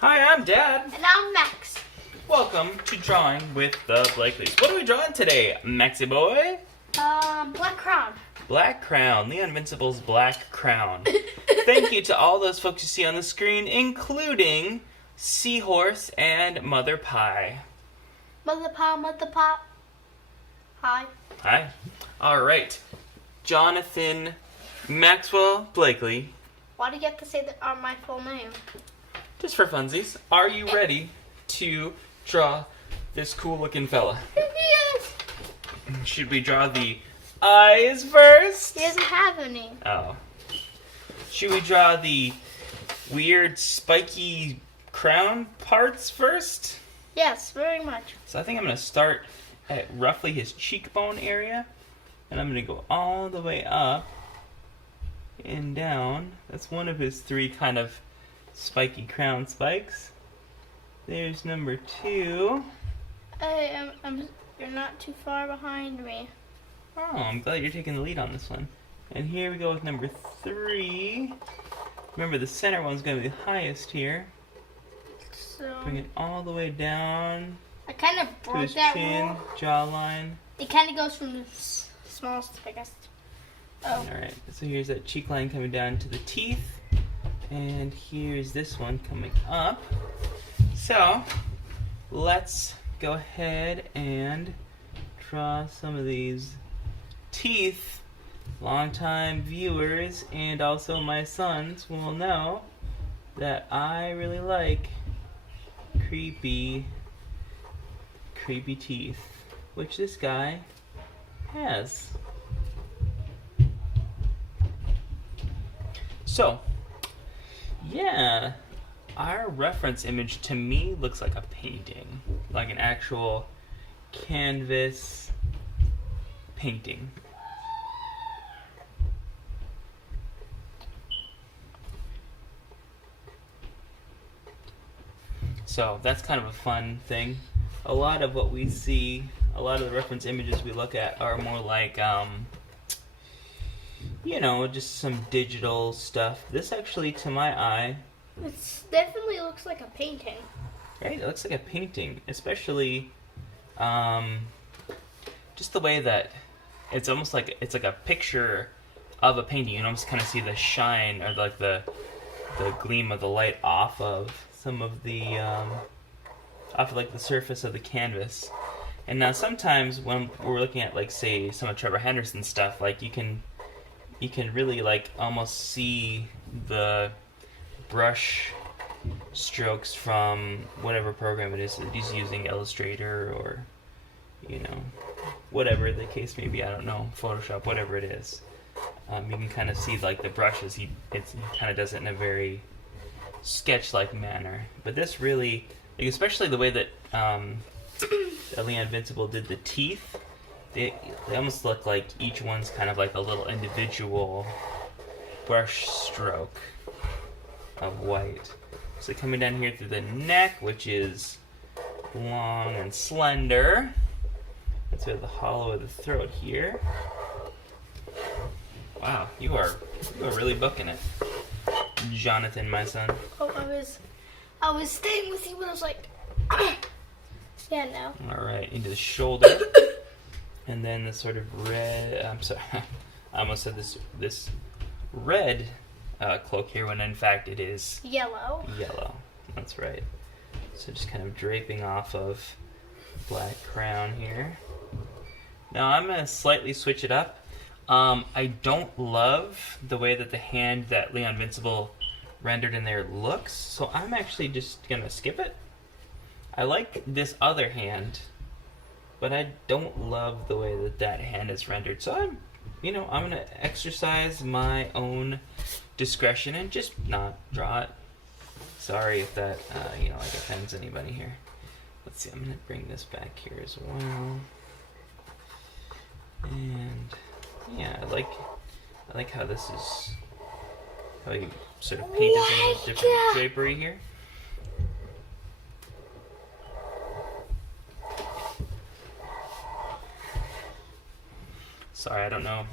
Hi, I'm Dad. And I'm Max. Welcome to Drawing with the Blakeleys. What are we drawing today, Maxie boy? Black Crown. Black Crown, Leonvincible's Black Crown. Thank you to all those folks you see on the screen, including Seahorse and Mother Pie. Mother Pie. Hi. Hi. All right. Jonathan Maxwell Blakely. Why do you have to say my full name? Just for funsies, are you ready to draw this cool looking fella? Yes. Should we draw the eyes first? He doesn't have any. Oh. Should we draw the weird spiky crown parts first? Yes, very much. So I think I'm going to start at roughly his cheekbone area. And I'm going to go all the way up and down. That's one of his three kind of spiky crown spikes. There's number 2. You're not too far behind me. Oh, I'm glad you're taking the lead on this one. And here we go with number 3. Remember, the center one's going to be the highest here. So Bring it all the way down I kind of to broke his that chin, rule. jawline. It kind of goes from the smallest to biggest. Oh. Alright, so here's that cheek line coming down to the teeth. And here's this one coming up. So, let's go ahead and draw some of these teeth. Longtime viewers and also my sons will know that I really like creepy teeth, which this guy has. So, yeah, our reference image to me looks like a painting, like an actual canvas painting. So that's kind of a fun thing. A lot of what we see, a lot of the reference images we look at are more like, you know, just some digital stuff. This actually, to my eye, It definitely looks like a painting. right? It looks like a painting, especially just the way that it's almost like it's like a picture of a painting. You can almost kind of see the shine or like the gleam of the light off of some of the off of like the surface of the canvas. And now sometimes when we're looking at like say some of Trevor Henderson's stuff, like you can really like almost see the brush strokes from whatever program it is that he's using, Illustrator or, you know, whatever the case may be, I don't know, Photoshop, whatever it is. You can kind of see like the brushes, he kind of does it in a very sketch-like manner. But this really, like, especially the way that Leonvincible did the teeth, they almost look like each one's kind of like a little individual brush stroke of white. So coming down here through the neck, which is long and slender. That's where the hollow of the throat here. Wow, you are really booking it, Jonathan, my son. Oh, I was staying with you, but I was like, yeah, no. All right, into the shoulder, and then the sort of red. I'm sorry, I almost said this red cloak here, when in fact it is Yellow. yellow. That's right. So just kind of draping off of Black Crown here. Now I'm gonna slightly switch it up. I don't love the way that the hand that Leonvincible rendered in there looks, so I'm actually just gonna skip it. I like this other hand, but I don't love the way that hand is rendered. So I'm gonna exercise my own discretion and just not draw it. Sorry if that like offends anybody here. Let's see. I'm gonna bring this back here as well. And yeah, I like how this is, how you sort of painted some of the different drapery here. Sorry, I don't know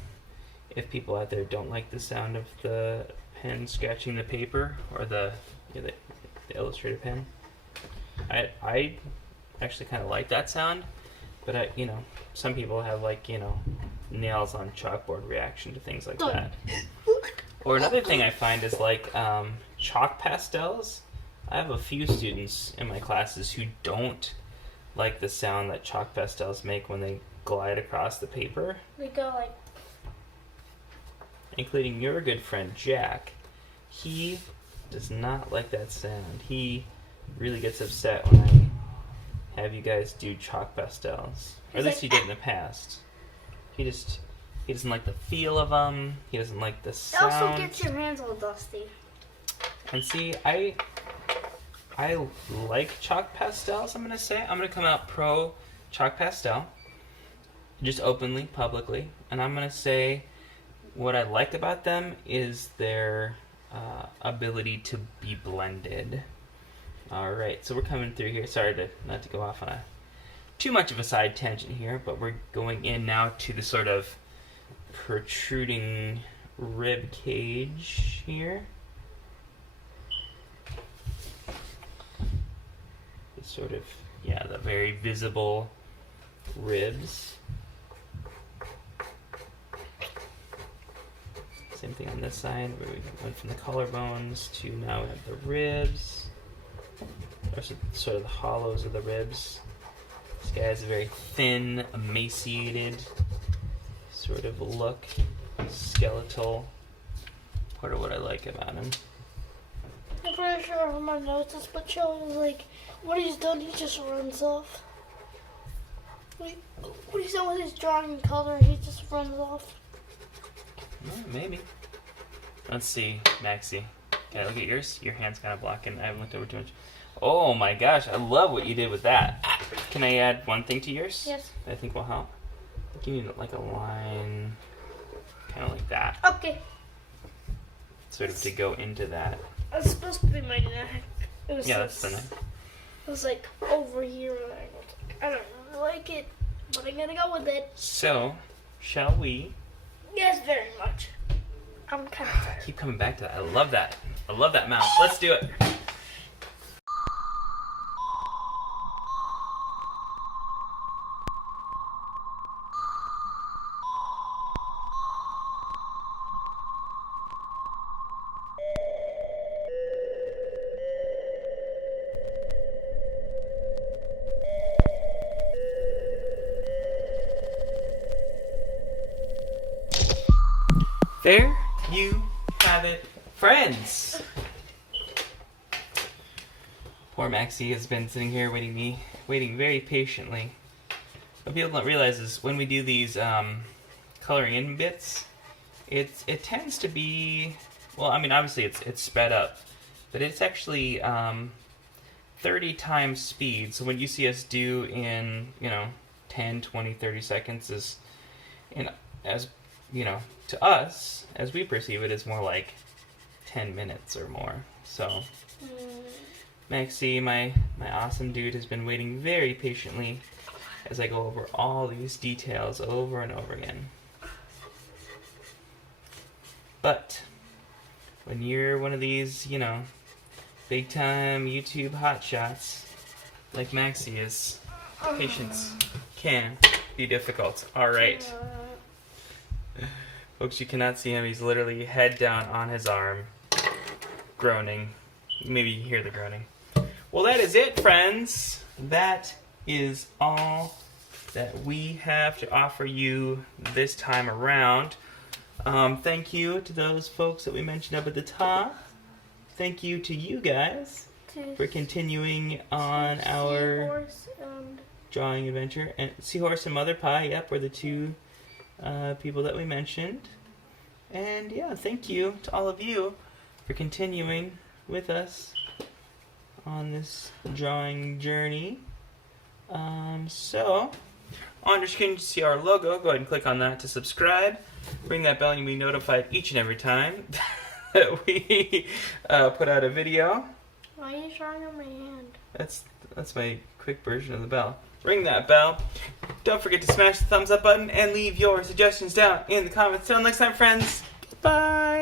if people out there don't like the sound of the pen scratching the paper, or the the Illustrator pen. I actually kind of like that sound, but some people have like, nails on chalkboard reaction to things like that. Or another thing I find is like chalk pastels. I have a few students in my classes who don't like the sound that chalk pastels make when they glide across the paper. They go like... Including your good friend Jack. He does not like that sound. He really gets upset when I have you guys do chalk pastels. Or at least he did in the past. He doesn't like the feel of them. He doesn't like the sound. It also gets your hands all dusty. And see, I like chalk pastels, I'm going to say. I'm going to come out pro chalk pastel. Just openly, publicly. And I'm going to say what I like about them is their ability to be blended. Alright, so we're coming through here. Sorry not to go off on too much of a side tangent here, but we're going in now to the sort of protruding rib cage here. The sort of, the very visible ribs. Same thing on this side, where we went from the collarbones to now we have the ribs. There's sort of the hollows of the ribs. This guy has a very thin, emaciated sort of look, skeletal. Part of what I like about him. I'm pretty sure from my notes, that's what shows like what he's done. He just runs off. What he's done with his drawing and color, he just runs off. Maybe. Let's see, Maxie. Can I look at yours? Your hand's kind of blocking. I haven't looked over too much. Oh my gosh, I love what you did with that. Can I add one thing to yours? Yes. I think will help. You need like a line, kind of like that. Okay. Sort of to go into that. That's supposed to be my neck. It was That's the neck. It was like over here. I don't really like it, but I'm gonna go with it. So, shall we? Yes, very much. I'm kind of tired. Keep coming back to that. I love that. I love that mouth. Let's do it. There you have it, friends. Poor Maxie has been sitting here waiting very patiently. What people don't realize is when we do these coloring in bits, it tends to be, well, I mean, obviously it's sped up, but it's actually 30 times speed. So what you see us do in 10, 20, 30 seconds is, to us, as we perceive it, is more like 10 minutes or more. So, Maxie, my awesome dude, has been waiting very patiently as I go over all these details over and over again. But, when you're one of these, big time YouTube hotshots, like Maxie is, patience can be difficult. Alright. Folks, you cannot see him. He's literally head down on his arm, groaning. Maybe you hear the groaning. Well, that is it, friends. That is all that we have to offer you this time around. Thank you to those folks that we mentioned up at the top. Thank you to you guys for continuing on our drawing adventure. And Seahorse and Mother Pie, yep, were the two people that we mentioned. And yeah, thank you to all of you for continuing with us on this drawing journey. So on your screen you see our logo. Go ahead and click on that to subscribe. Ring that bell and you'll be notified each and every time that we put out a video. Why are you drawing on my hand? That's my quick version of the bell. Ring that bell. Don't forget to smash the thumbs up button and leave your suggestions down in the comments. Till next time, friends. Bye.